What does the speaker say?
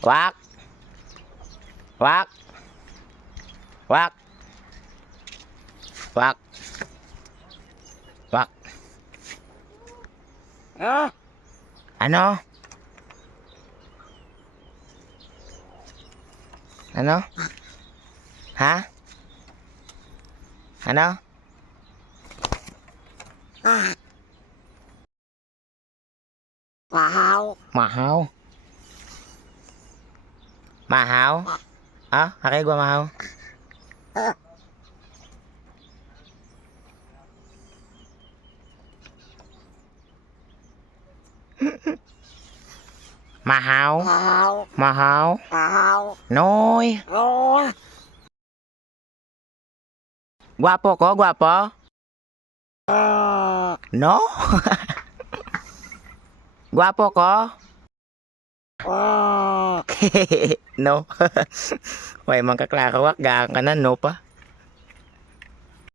Wak. Wak. Wak. Wak. Wak. Ah, Ano? Ano? Ha? Ano? wow. Mahaw. Mahaw? Ah, aray gua mahaw. Mahaw, Wow. mahaw, Wow. noy. Oh. Guwapo ko, guwapo? Oh. No? guwapo ko? Oh. no. Way man kaklakawak, gaan ka na, no pa.